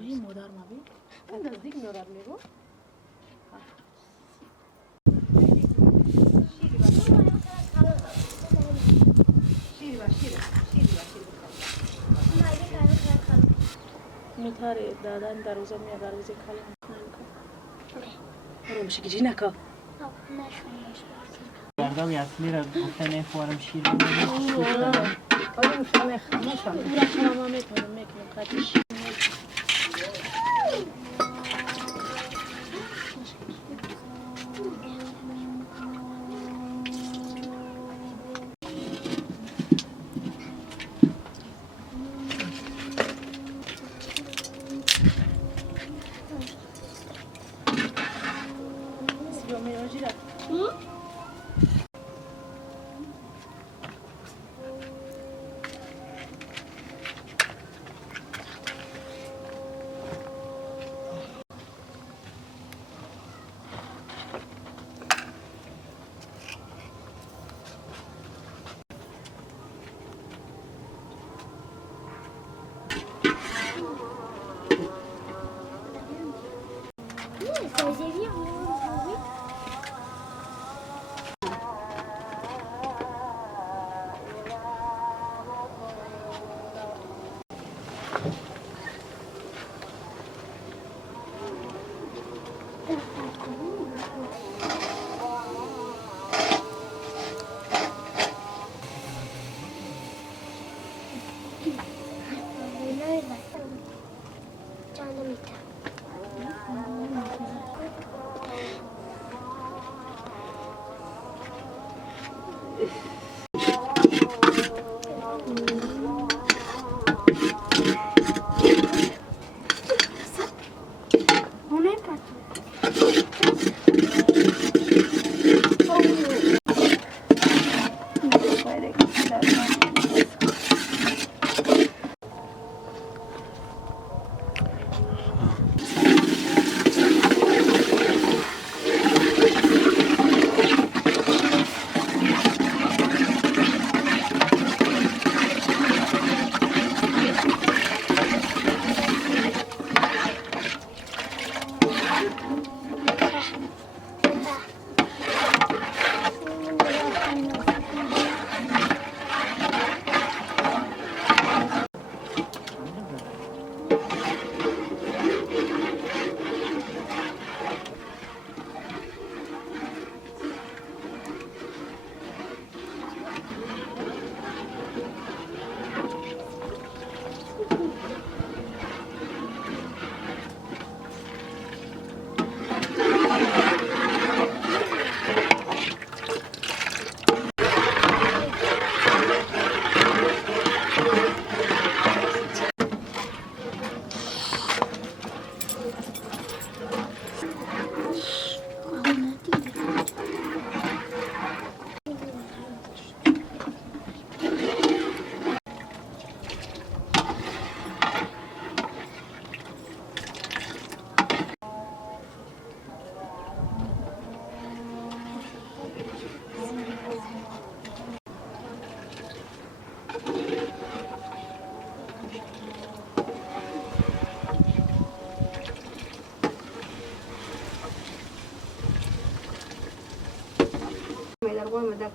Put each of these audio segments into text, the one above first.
این مادر مبی اون نزدیک میارد میگو میتاره دادن دروازه میاد دروازه کلا برو بشه گیجی نکا بردم یاسمی را گفتن خوارم شیر آره مشتمه خموشم برا خمامه میتونم میکنم خطیش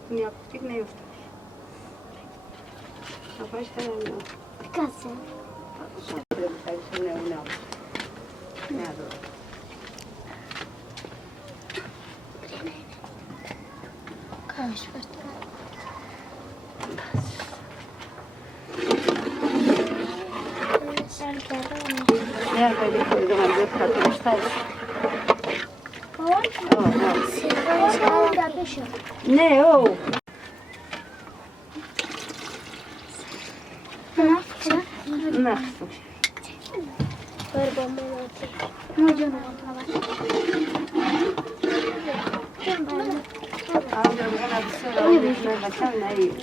Minha fica nem rapaz está não. Casa. Não. Nada. Kaç var? Sen geldin mi? Nerede bir zaman götürmüşler. Ne o? Nasıl? Ver bombayı atayım. Ne canım atma Aldım bana bir soru. Uyuyor. Bakalım ne iyi.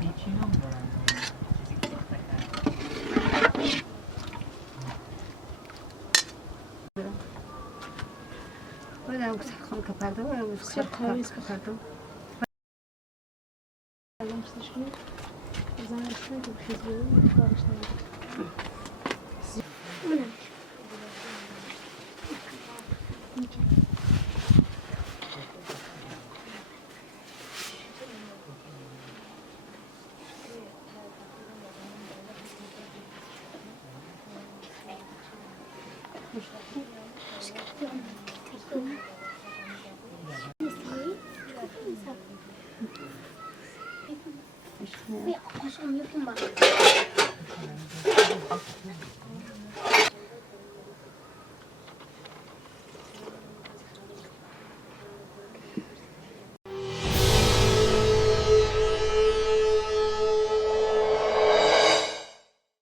هیچی نمیدارم چیزی که Olha, o saco capado, o saco capado. Antes de escolher, usar bastante o que fiz e falar bastante. Bir akşam yapayım bak.